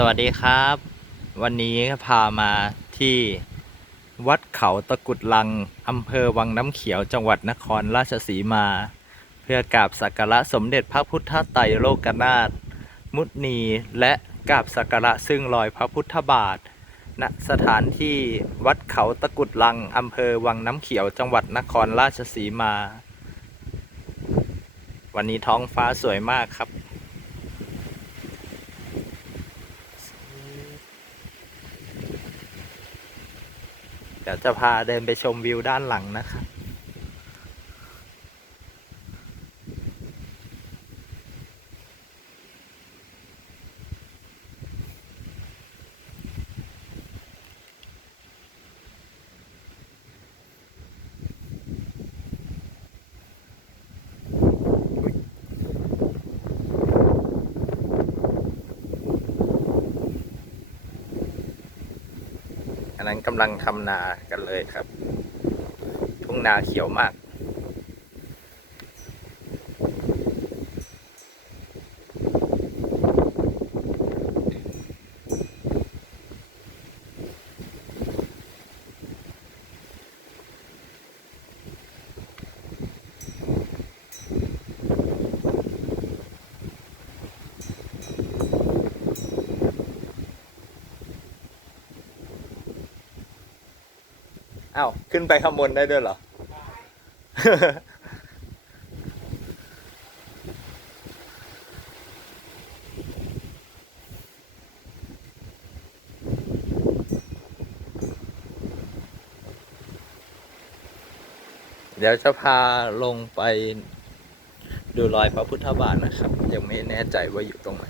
สวัสดีครับ วันนี้พามาที่วัดเขาตะกุดลังอำเภอวังน้ำเขียวจังหวัดนครราชสีมา เพื่อกราบสักการะสมเด็จพระพุทธไตรโลกนาถมุนีและกราบสักการะซึ่งรอยพระพุทธบาท ณสถานที่วัดเขาตะกุดลังอำเภอวังน้ำเขียวจังหวัดนครราชสีมา วันนี้ท้องฟ้าสวยมากครับ เดี๋ยวจะพาเดินไปชมวิวด้านหลังนะครับ นนั้นกำลังทำนากันเลยครับ ทุ่งนาเขียวมาก อ้าวขึ้นไปข้างบนได้ด้วยเหรอ เดี๋ยวจะพาลงไปดูรอยพระพุทธบาทนะครับ ยังไม่แน่ใจว่าอยู่ตรงไหน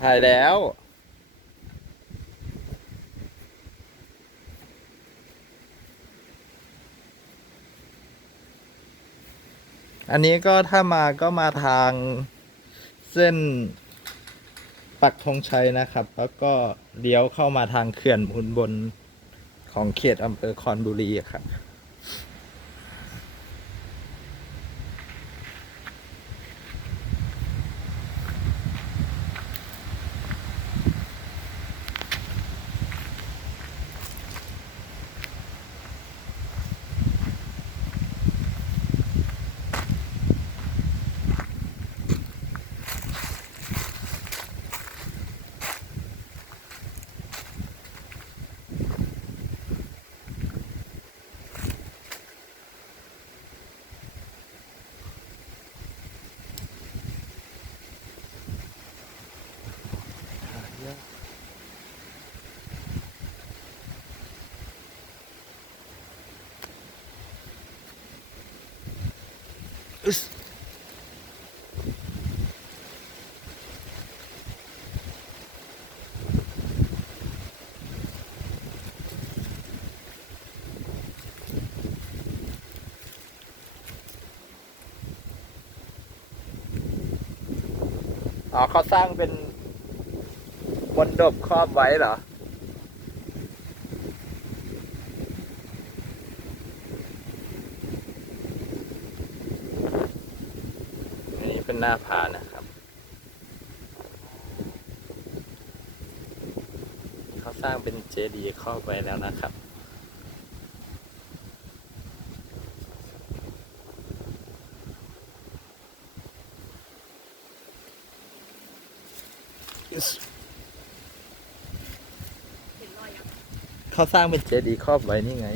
ถ่ายแล้ว อันนี้ก็ถ้ามาก็มาทางเส้นปักธงชัยนะครับ แล้วก็เลี้ยวเข้ามาทางเขื่อนมุนบนของเขตอำเภอคอนบุรีครับ อ๋อเขาสร้างเป็นบนดบครอบไว้เหรอนนี้เป็นหน้าผานะครับ เขาสร้างเป็นเจดีย์ครอบไว้แล้วนะครับ เขาสร้างเป็นเจดีย์ครอบไว้นี่ไง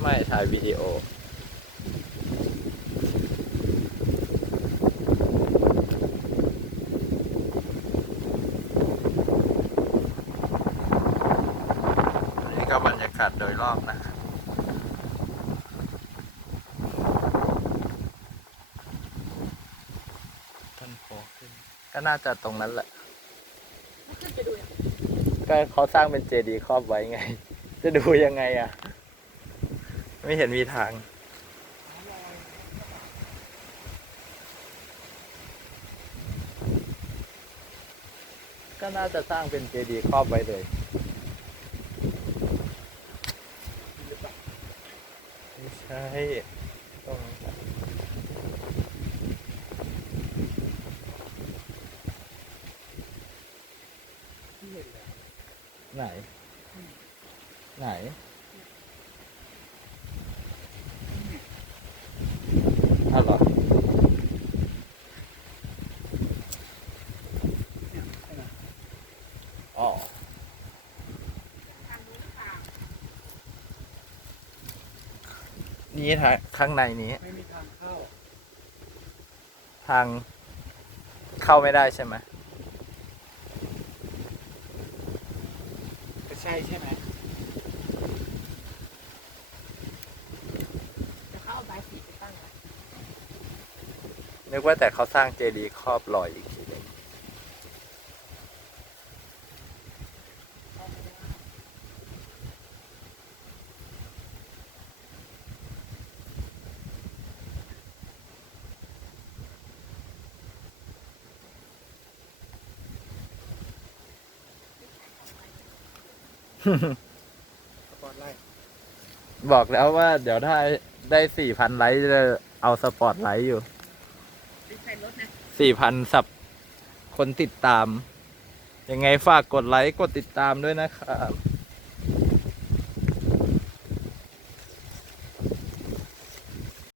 ไม่ถ่ายวิดีโอนนี้ก็บรรยากาศโดยรอบนะครับ ก็น่าจะตรงนั้นแหละแล้วขึ้นไปดูยังไงก็เขาสร้างเป็นเจดีย์ครอบไว้ไง จะดูยังไงอะ ไม่เห็นมีทาง ก็น่าจะสร้างเป็นเจดีย์ครอบไว้เลยไม่ใช่ตรงนั้นอะ ไหน ไหนอ้าวเหรออ๋อนี่ทางข้างในนี้ ไม่มีทางเข้า ทางเข้าไม่ได้ใช่ไหม ใช่ใช่ไหมเดี๋ยวเขาเอาใบายสีไปตั้งไว้นึกว่าแต่เขาสร้างเจดีย์ครอบลอยอีกทีหนึง เอาไปได้ สปอร์ตไลท์บอกแล้วว่าเดี๋ยวถ้าได้สี่พันไลค์จะเอาสปอตไลท์อยู่ไม่ใช่รถนะสี่พันสับคนติดตาม ยังไงฝากกดไลค์กดติดตามด้วยนะครับ